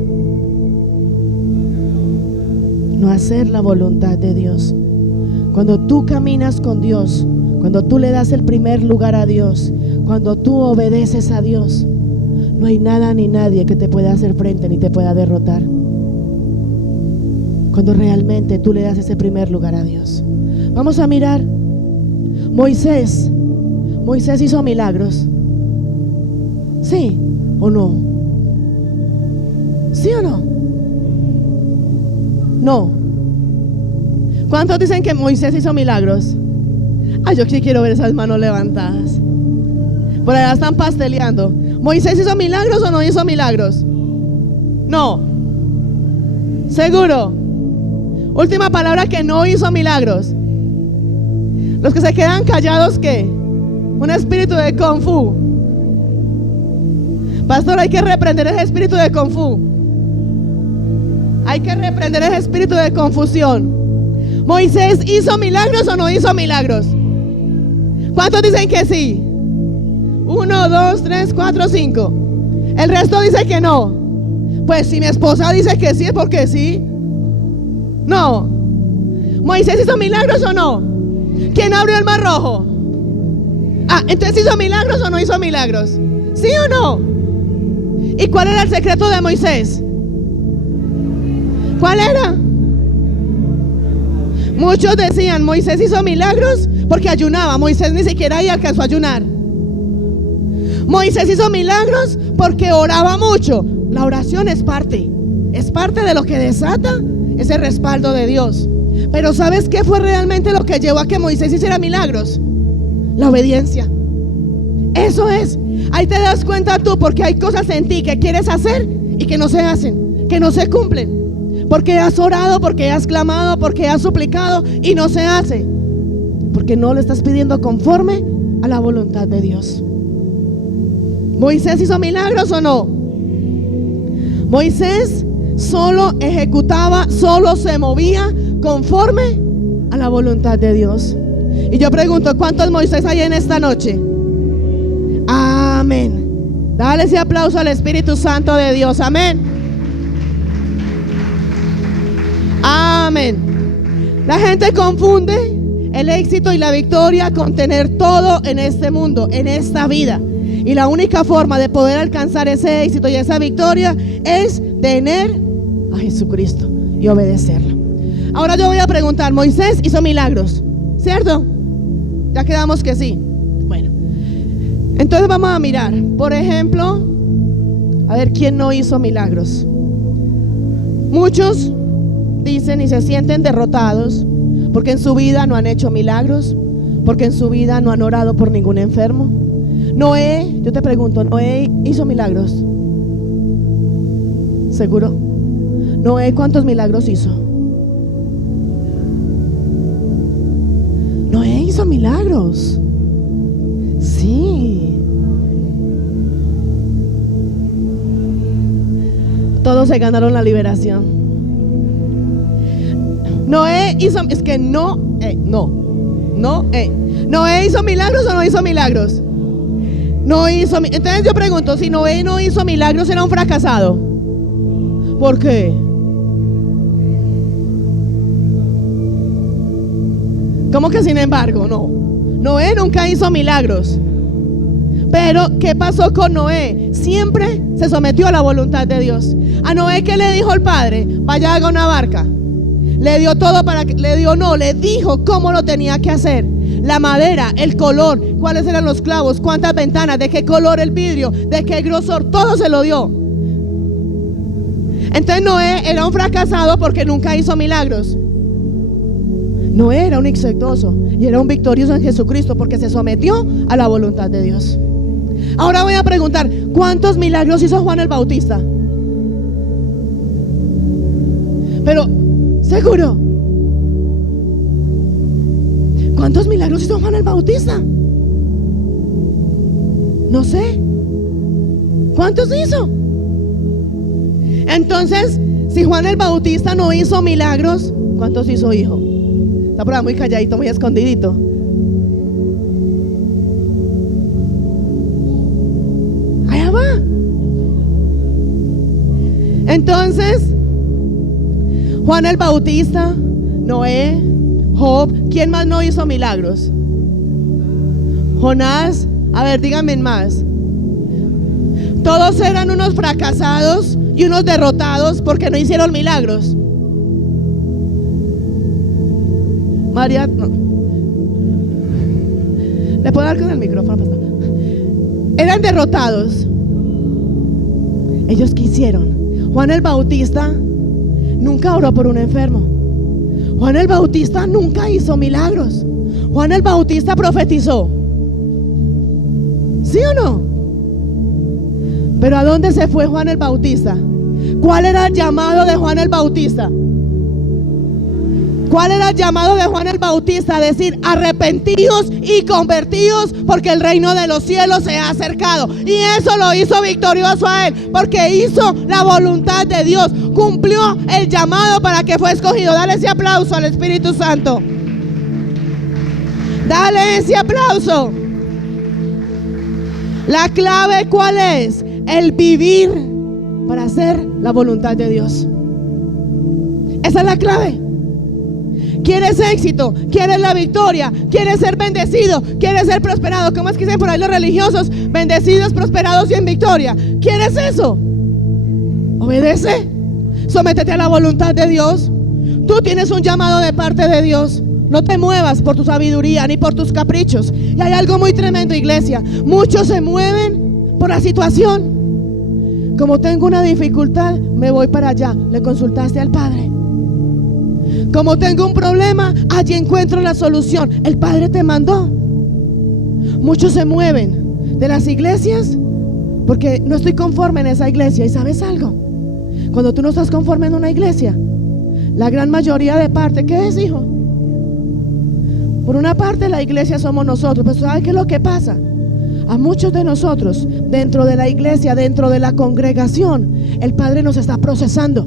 No hacer la voluntad de Dios. Cuando tú caminas con Dios, cuando tú le das el primer lugar a Dios, cuando tú obedeces a Dios, no hay nada ni nadie que te pueda hacer frente ni te pueda derrotar. Cuando realmente tú le das ese primer lugar a Dios. Vamos a mirar. Moisés hizo milagros. ¿Sí o no? ¿Sí o no? No. ¿Cuántos dicen que Moisés hizo milagros? Ay, yo sí quiero ver esas manos levantadas. Por allá están pasteleando. ¿Moisés hizo milagros o no hizo milagros? No. ¿Seguro? Última palabra, que no hizo milagros. Los que se quedan callados, ¿qué? Un espíritu de Kung Fu. Pastor, hay que reprender ese espíritu de Kung Fu. Hay que reprender ese espíritu de confusión. ¿Moisés hizo milagros o no hizo milagros? ¿Cuántos dicen que sí? 1, 2, 3, 4, 5. El resto dice que no. Pues si mi esposa dice que sí, es porque sí. No. ¿Moisés hizo milagros o no? ¿Quién abrió el mar rojo? Entonces, ¿hizo milagros o no hizo milagros? ¿Sí o no? ¿Y cuál era el secreto de Moisés? ¿Cuál era? Muchos decían, Moisés hizo milagros porque ayunaba. Moisés ni siquiera ahí alcanzó a ayunar. Moisés hizo milagros porque oraba mucho. La oración es parte de lo que desata ese respaldo de Dios. Pero ¿sabes qué fue realmente lo que llevó a que Moisés hiciera milagros? La obediencia. Eso es. Ahí te das cuenta tú, porque hay cosas en ti que quieres hacer y que no se hacen, que no se cumplen. Porque has orado, porque has clamado, porque has suplicado y no se hace. Porque no le estás pidiendo conforme a la voluntad de Dios. ¿Moisés hizo milagros o no? Moisés solo ejecutaba, solo se movía conforme a la voluntad de Dios. Y yo pregunto, ¿cuántos Moisés hay en esta noche? Amén. Dale ese aplauso al Espíritu Santo de Dios. Amén. Amén. La gente confunde el éxito y la victoria con tener todo en este mundo, en esta vida. Y la única forma de poder alcanzar ese éxito y esa victoria es tener a Jesucristo y obedecerlo. Ahora yo voy a preguntar, Moisés hizo milagros, ¿cierto? Ya quedamos que sí. Bueno, entonces vamos a mirar, por ejemplo, a ver quién no hizo milagros. Muchos dicen y se sienten derrotados porque en su vida no han hecho milagros, porque en su vida no han orado por ningún enfermo. Noé, yo te pregunto, ¿Noé hizo milagros? ¿Seguro? Noé, ¿cuántos milagros hizo? Noé hizo milagros. Sí. Todos se ganaron la liberación. Noé hizo, es que Noé hizo milagros o no hizo milagros. No hizo. Entonces yo pregunto, si Noé no hizo milagros, ¿era un fracasado? ¿Por qué? ¿Cómo que sin embargo? No. Noé nunca hizo milagros. Pero ¿qué pasó con Noé? Siempre se sometió a la voluntad de Dios. A Noé, ¿qué le dijo el padre? Vaya, haga una barca. Le dio todo para que, le dijo cómo lo tenía que hacer. La madera, el color, cuáles eran los clavos, cuántas ventanas, de qué color el vidrio, de qué grosor, todo se lo dio. Entonces Noé era un fracasado porque nunca hizo milagros. Noé era un exitoso y era un victorioso en Jesucristo porque se sometió a la voluntad de Dios. Ahora voy a preguntar, ¿cuántos milagros hizo Juan el Bautista? Pero, ¿seguro? ¿Cuántos milagros hizo Juan el Bautista? No sé. ¿Cuántos hizo? Entonces, si Juan el Bautista no hizo milagros, ¿cuántos hizo, hijo? Está por ahí muy calladito, muy escondidito. Allá va. Entonces, Juan el Bautista, Noé, Job, ¿quién más no hizo milagros? Jonás, a ver, díganme más. Todos eran unos fracasados y unos derrotados porque no hicieron milagros. María, no. ¿Le puedo dar con el micrófono, pastor? Eran derrotados. ¿Ellos qué hicieron? Juan el Bautista nunca oró por un enfermo. Juan el Bautista nunca hizo milagros. Juan el Bautista profetizó. ¿Sí o no? Pero ¿a dónde se fue Juan el Bautista? ¿Cuál era el llamado de Juan el Bautista? ¿Cuál era el llamado de Juan el Bautista? A decir: arrepentíos y convertíos, porque el reino de los cielos se ha acercado. Y eso lo hizo victorioso a él, porque hizo la voluntad de Dios, cumplió el llamado para que fue escogido. Dale ese aplauso al Espíritu Santo. Dale ese aplauso. La clave, ¿cuál es? El vivir para hacer la voluntad de Dios. Esa es la clave. ¿Quieres éxito? ¿Quieres la victoria? ¿Quieres ser bendecido? ¿Quieres ser prosperado? ¿Cómo es que dicen por ahí los religiosos? Bendecidos, prosperados y en victoria. ¿Quieres eso? Obedece. Sométete a la voluntad de Dios. Tú tienes un llamado de parte de Dios. No te muevas por tu sabiduría ni por tus caprichos. Y hay algo muy tremendo, iglesia. Muchos se mueven por la situación. Como tengo una dificultad, me voy para allá. ¿Le consultaste al Padre? Como tengo un problema, allí encuentro la solución. El Padre te mandó. Muchos se mueven de las iglesias porque no estoy conforme en esa iglesia. ¿Y sabes algo? Cuando tú no estás conforme en una iglesia, la gran mayoría de parte, ¿qué es, hijo? Por una parte la iglesia somos nosotros. Pero ¿sabes qué es lo que pasa? A muchos de nosotros, dentro de la iglesia, dentro de la congregación, el Padre nos está procesando.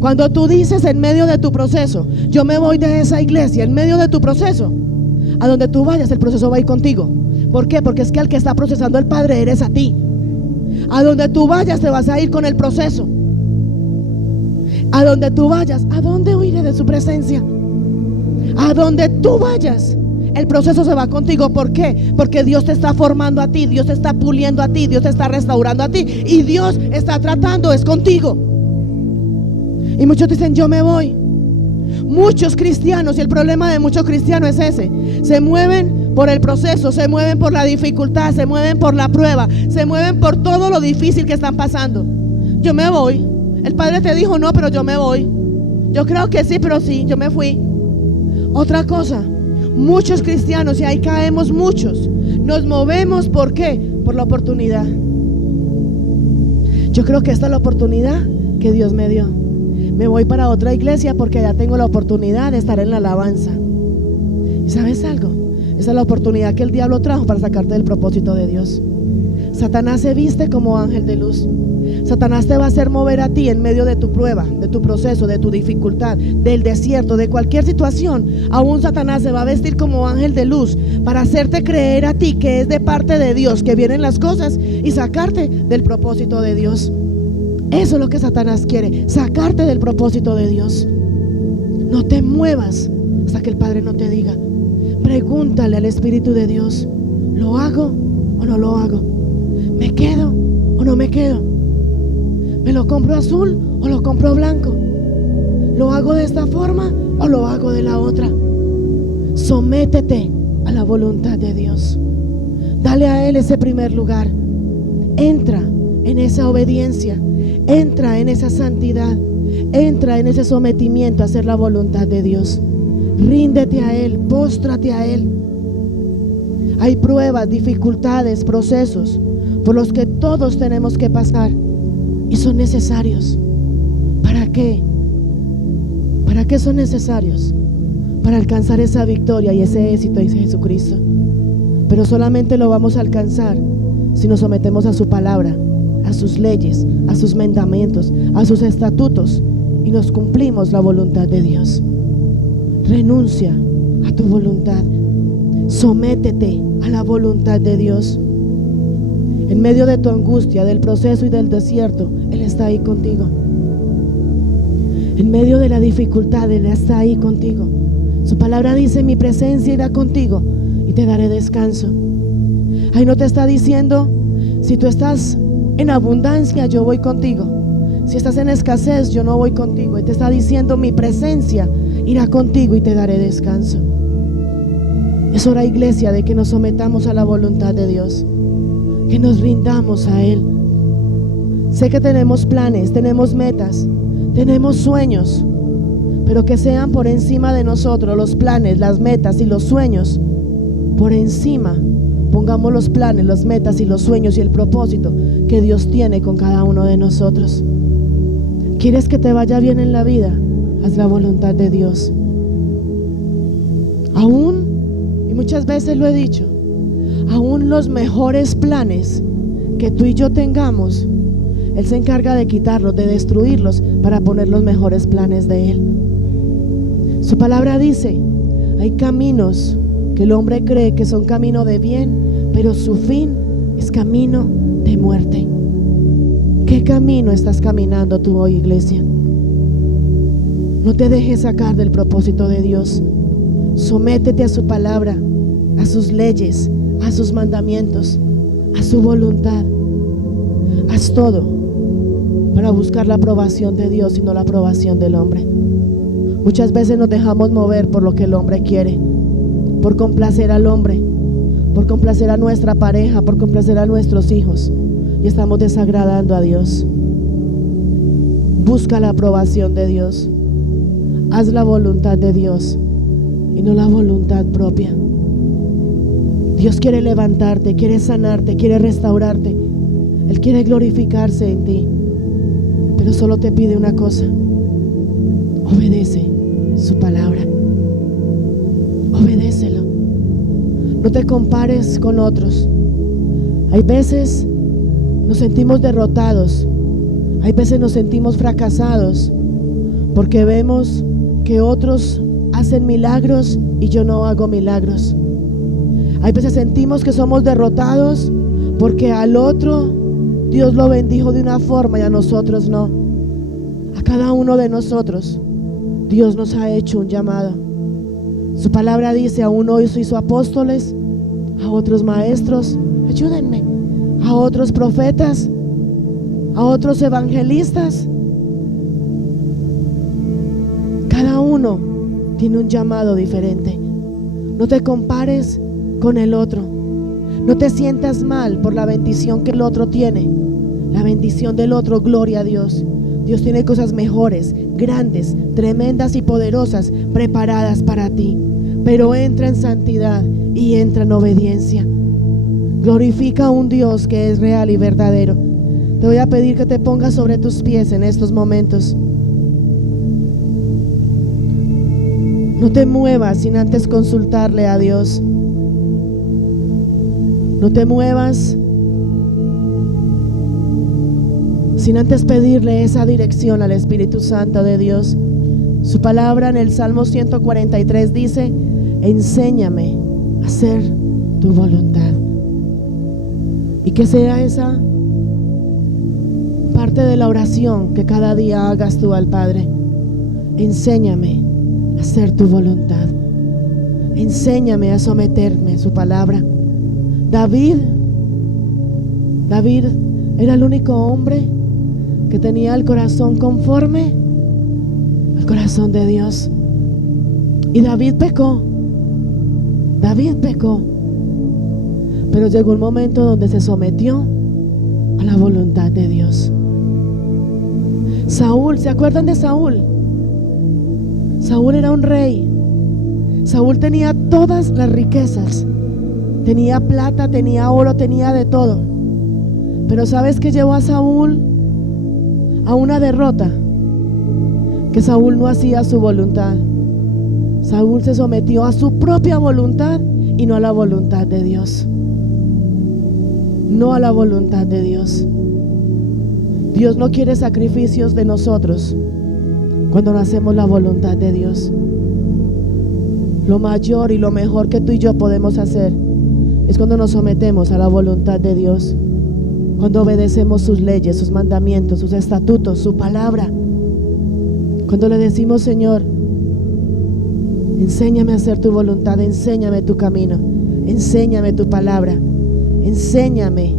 Cuando tú dices en medio de tu proceso: yo me voy de esa iglesia, en medio de tu proceso, a donde tú vayas, el proceso va a ir contigo. ¿Por qué? Porque es que al que está procesando el Padre eres a ti. A donde tú vayas te vas a ir con el proceso. A donde tú vayas, ¿a dónde huiré de su presencia? A donde tú vayas, el proceso se va contigo. ¿Por qué? Porque Dios te está formando a ti, Dios te está puliendo a ti, Dios te está restaurando a ti, y Dios está tratando es contigo. Y muchos dicen: yo me voy. Muchos cristianos, y el problema de muchos cristianos es ese: se mueven por el proceso, se mueven por la dificultad, se mueven por la prueba, se mueven por todo lo difícil que están pasando. Yo me voy. El Padre te dijo no, pero yo me voy. Yo creo que sí, pero sí, yo me fui. Otra cosa, muchos cristianos, y ahí caemos muchos, nos movemos. ¿Por qué? Por la oportunidad. Yo creo que esta es la oportunidad que Dios me dio. Me voy para otra iglesia porque ya tengo la oportunidad de estar en la alabanza. ¿Y sabes algo? Esa es la oportunidad que el diablo trajo para sacarte del propósito de Dios. Satanás se viste como ángel de luz. Satanás te va a hacer mover a ti en medio de tu prueba, de tu proceso, de tu dificultad, del desierto, de cualquier situación. Aún Satanás se va a vestir como ángel de luz para hacerte creer a ti que es de parte de Dios, que vienen las cosas, y sacarte del propósito de Dios. Eso es lo que Satanás quiere, sacarte del propósito de Dios. No te muevas hasta que el Padre no te diga. Pregúntale al Espíritu de Dios: ¿lo hago o no lo hago? ¿Me quedo o no me quedo? ¿Me lo compro azul o lo compro blanco? ¿Lo hago de esta forma o lo hago de la otra? Sométete a la voluntad de Dios. Dale a Él ese primer lugar. Entra en esa obediencia. Entra en esa santidad. Entra en ese sometimiento a hacer la voluntad de Dios. Ríndete a Él, póstrate a Él. Hay pruebas, dificultades, procesos por los que todos tenemos que pasar, y son necesarios. ¿Para qué? ¿Para qué son necesarios? Para alcanzar esa victoria y ese éxito en Jesucristo. Pero solamente lo vamos a alcanzar si nos sometemos a su palabra, a sus leyes, a sus mandamientos, a sus estatutos, y nos cumplimos la voluntad de Dios. Renuncia a tu voluntad. Sométete a la voluntad de Dios. En medio de tu angustia, del proceso y del desierto, Él está ahí contigo. En medio de la dificultad, Él está ahí contigo. Su palabra dice: mi presencia irá contigo y te daré descanso. Ahí no te está diciendo: si tú estás en abundancia, yo voy contigo. Si estás en escasez, yo no voy contigo. Él te está diciendo: mi presencia irá contigo y te daré descanso. Es hora, iglesia, de que nos sometamos a la voluntad de Dios, que nos rindamos a Él. Sé que tenemos planes, tenemos metas, tenemos sueños, pero que sean por encima de nosotros los planes, las metas y los sueños. Por encima pongamos los planes, las metas y los sueños y el propósito que Dios tiene con cada uno de nosotros. ¿Quieres que te vaya bien en la vida? Haz la voluntad de Dios. Aún, y muchas veces lo he dicho, aún los mejores planes que tú y yo tengamos, Él se encarga de quitarlos, de destruirlos, para poner los mejores planes de Él. Su palabra dice: hay caminos que el hombre cree que son camino de bien, pero su fin es camino de muerte. ¿Qué camino estás caminando tú hoy, iglesia? No te dejes sacar del propósito de Dios. Sométete a su palabra, a sus leyes, a sus mandamientos, a su voluntad. Haz todo para buscar la aprobación de Dios y no la aprobación del hombre. Muchas veces nos dejamos mover por lo que el hombre quiere, por complacer al hombre, por complacer a nuestra pareja, por complacer a nuestros hijos, y estamos desagradando a Dios. Busca la aprobación de Dios. Haz la voluntad de Dios y no la voluntad propia. Dios quiere levantarte, quiere sanarte, quiere restaurarte. Él quiere glorificarse en ti, pero solo te pide una cosa: obedece su palabra. Obedécelo. No te compares con otros. Hay veces nos sentimos derrotados, hay veces nos sentimos fracasados porque vemos que otros hacen milagros y yo no hago milagros. Hay veces sentimos que somos derrotados porque al otro Dios lo bendijo de una forma y a nosotros no. A cada uno de nosotros Dios nos ha hecho un llamado. Su palabra dice: a unos hizo apóstoles, a otros maestros, ayúdenme, a otros profetas, a otros evangelistas. Cada uno tiene un llamado diferente. No te compares con el otro. No te sientas mal por la bendición que el otro tiene. La bendición del otro, gloria a Dios. Dios tiene cosas mejores, grandes, tremendas y poderosas preparadas para ti. Pero entra en santidad y entra en obediencia. Glorifica a un Dios que es real y verdadero. Te voy a pedir que te pongas sobre tus pies en estos momentos. No te muevas sin antes consultarle a Dios. No te muevas sin antes pedirle esa dirección al Espíritu Santo de Dios. Su palabra en el Salmo 143 dice: enséñame a hacer tu voluntad. Y que sea esa parte de la oración que cada día hagas tú al Padre. Enséñame a hacer tu voluntad. Enséñame a someterme a su palabra. David era el único hombre que tenía el corazón conforme al corazón de Dios. Y David pecó. Pero llegó un momento donde se sometió a la voluntad de Dios. Saúl, ¿se acuerdan de Saúl? Saúl era un rey. Saúl tenía todas las riquezas. Tenía plata, tenía oro, tenía de todo. Pero ¿sabes qué llevó a Saúl a una derrota? Que Saúl no hacía su voluntad. Saúl se sometió a su propia voluntad y no a la voluntad de Dios. No a la voluntad de Dios. Dios no quiere sacrificios de nosotros cuando no hacemos la voluntad de Dios. Lo mayor y lo mejor que tú y yo podemos hacer es cuando nos sometemos a la voluntad de Dios, cuando obedecemos sus leyes, sus mandamientos, sus estatutos, su palabra. Cuando le decimos: Señor, enséñame a hacer tu voluntad, enséñame tu camino, enséñame tu palabra, enséñame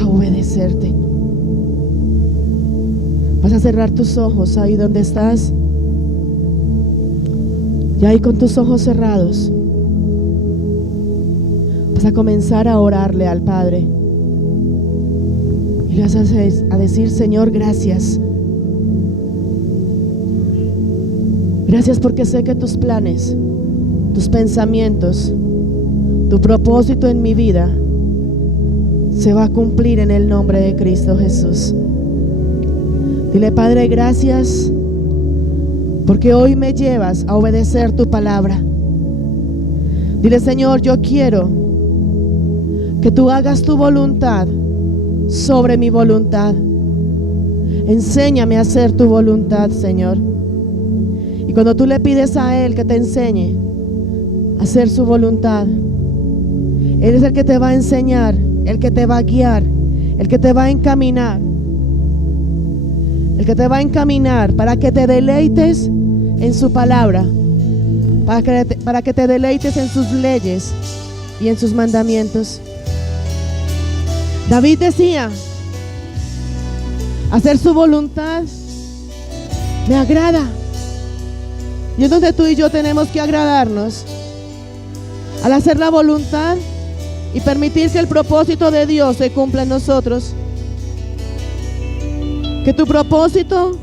a obedecerte. Vas a cerrar tus ojos ahí donde estás. Y ahí con tus ojos cerrados vas a comenzar a orarle al Padre. Y le vas a decir: Señor, gracias. Gracias porque sé que tus planes, tus pensamientos, tu propósito en mi vida se va a cumplir en el nombre de Cristo Jesús. Dile: Padre, gracias porque hoy me llevas a obedecer tu palabra. Dile, Señor, yo quiero que tú hagas tu voluntad sobre mi voluntad. Enséñame a hacer tu voluntad, Señor. Y cuando tú le pides a Él que te enseñe a hacer su voluntad, Él es el que te va a enseñar, el que te va a guiar, el que te va a encaminar, el que te va a encaminar para que te deleites en su palabra, para que te deleites en sus leyes y en sus mandamientos. David decía, hacer su voluntad me agrada. Y es donde tú y yo tenemos que agradarnos al hacer la voluntad y permitir que el propósito de Dios se cumpla en nosotros. Que tu propósito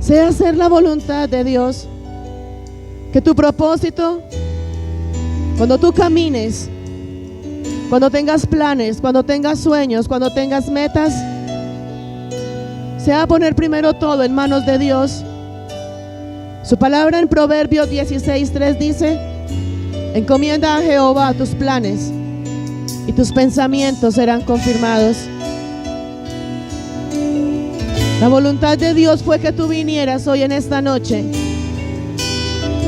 sea hacer la voluntad de Dios. Que tu propósito, cuando tú camines, cuando tengas planes, cuando tengas sueños, cuando tengas metas, sea poner primero todo en manos de Dios. Su palabra en Proverbios 16:3 dice: encomienda a Jehová tus planes y tus pensamientos serán confirmados. La voluntad de Dios fue que tú vinieras hoy en esta noche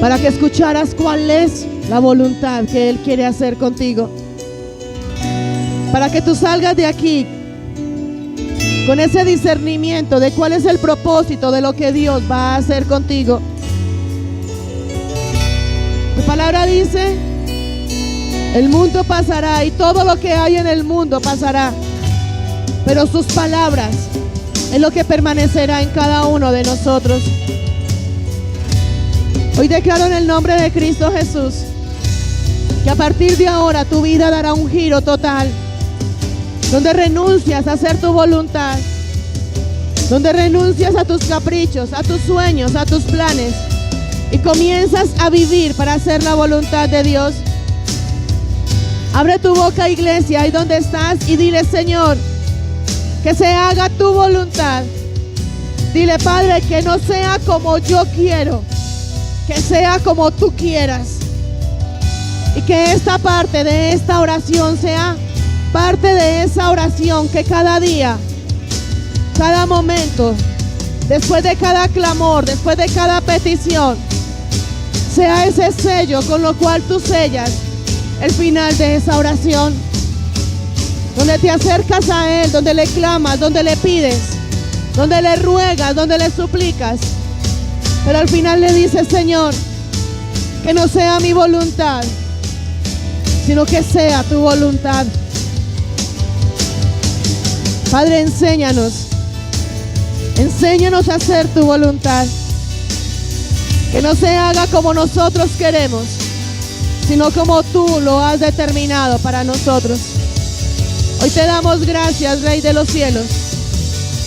para que escucharas cuál es la voluntad que Él quiere hacer contigo. Para que tú salgas de aquí con ese discernimiento de cuál es el propósito de lo que Dios va a hacer contigo. Tu palabra dice: el mundo pasará y todo lo que hay en el mundo pasará, pero sus palabras es lo que permanecerá en cada uno de nosotros. Hoy declaro en el nombre de Cristo Jesús que a partir de ahora tu vida dará un giro total, donde renuncias a hacer tu voluntad, donde renuncias a tus caprichos, a tus sueños, a tus planes, y comienzas a vivir para hacer la voluntad de Dios. Abre tu boca, iglesia, ahí donde estás, y dile: Señor, que se haga tu voluntad. Dile: Padre, que no sea como yo quiero, que sea como tú quieras. Y que esta parte de esta oración sea parte de esa oración que cada día, cada momento, después de cada clamor, después de cada petición, sea ese sello con lo cual tú sellas el final de esa oración, donde te acercas a Él, donde le clamas, donde le pides, donde le ruegas, donde le suplicas, pero al final le dices: Señor, que no sea mi voluntad, sino que sea tu voluntad. Padre, enséñanos a hacer tu voluntad. Que no se haga como nosotros queremos, sino como tú lo has determinado para nosotros. Hoy te damos gracias, Rey de los cielos.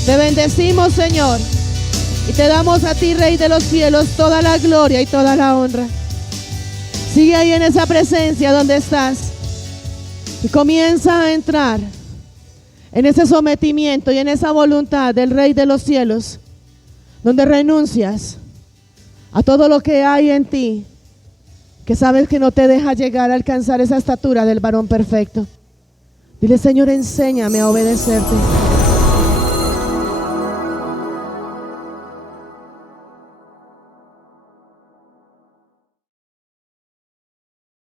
Te bendecimos, Señor, y te damos a ti, Rey de los cielos, toda la gloria y toda la honra. Sigue ahí en esa presencia donde estás y comienza a entrar en ese sometimiento y en esa voluntad del Rey de los cielos, donde renuncias a todo lo que hay en ti, que sabes que no te deja llegar a alcanzar esa estatura del varón perfecto. Dile: Señor, enséñame a obedecerte.